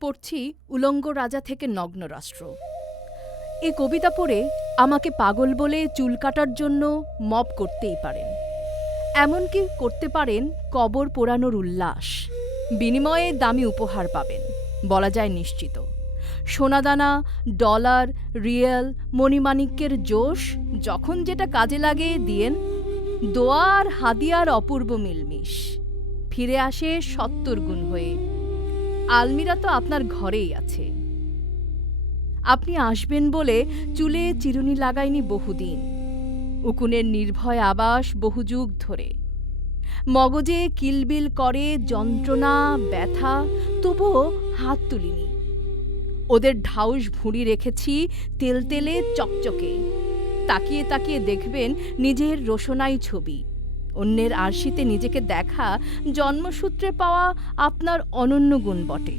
পড়ছি উলঙ্গ রাজা থেকে নগ্ন রাষ্ট্র। এই কবিতা পড়ে আমাকে পাগল বলে চুল কাটার জন্য মব করতেই পারেন, এমনকি করতে পারেন কবর পোড়ানোর উল্লাস। বিনিময়ে দামি উপহার পাবেন, বলা যায় নিশ্চিত। সোনাদানা, ডলার, রিয়েল, মণিমাণিক্যের জোশ যখন যেটা কাজে লাগে দিয়েন। দোয়া আর হাদিয়ার অপূর্ব মিলমিশ ফিরে আসে ৭০ গুণ হয়ে। আলমিরা তো আপনার ঘরেই আছে। আপনি আসবেন বলে চুলে চিরুনি লাগায়নি বহুদিন, উকুনের নির্ভয় আবাস বহুযুগ ধরে। মগজে কিলবিল করে যন্ত্রণা ব্যথা, তবুও হাত তুলিনি। ওদের ঢাউস ভুঁড়ি রেখেছি তেলতেলে চকচকে। তাকিয়ে তাকিয়ে দেখবেন নিজের রোশনাই ছবি। অন্যের আরশিতে নিজেকে দেখা জন্মসূত্রে পাওয়া আপনার অনন্য গুণ বটে।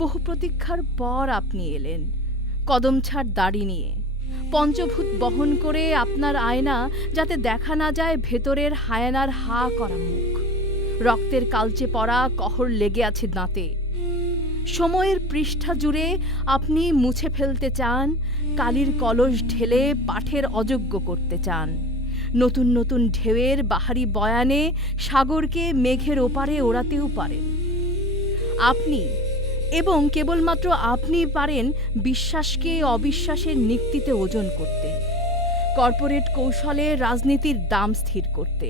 বহু প্রতীক্ষার পর আপনি এলেন, কদমছাড় দাড়ি নিয়ে, পঞ্চভূত বহন করে আপনার আয়না, যাতে দেখা না যায় ভেতরের হায়ানার হা করা মুখ। রক্তের কালচে পড়া কহর লেগে আছে দাঁতে। সময়ের পৃষ্ঠা জুড়ে আপনি মুছে ফেলতে চান, কালির কলস ঢেলে পাঠের অযোগ্য করতে চান। নতুন নতুন ঢেউয়ের বাহারি বয়ানে সাগরকে মেঘের ওপারে ওড়াতেও পারেন আপনি, এবং কেবলমাত্র আপনিই পারেন বিশ্বাসকে অবিশ্বাসের নিক্তিতে ওজন করতে, কর্পোরেট কৌশলে রাজনীতির দাম স্থির করতে।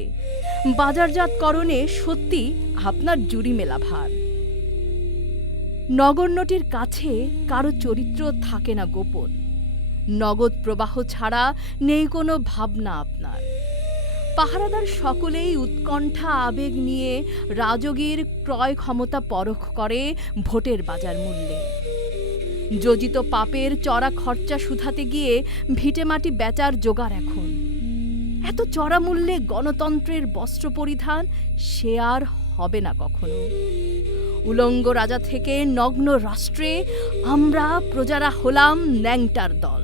বাজারজাতকরণে সত্যি আপনার জুড়ি মেলা ভার। নগণ্যটির কাছে কারো চরিত্র থাকে না গোপন। নগদ প্রবাহ ছাড়া নেই কোনো ভাবনা আপনার। পাহারাদার সকলেই উৎকণ্ঠা আবেগ নিয়ে রাজগীর ক্রয় ক্ষমতা পরখ করে ভোটের বাজার মূল্যে। যোজিত পাপের চড়া খরচা শুধাতে গিয়ে ভিটেমাটি বেচার জোগাড় এখন। এত চড়া মূল্যে গণতন্ত্রের বস্ত্র পরিধান সে আর হবে না কখনো। উলঙ্গ রাজা থেকে নগ্ন রাষ্ট্রে আমরা প্রজারা হলাম ন্যাংটার দল।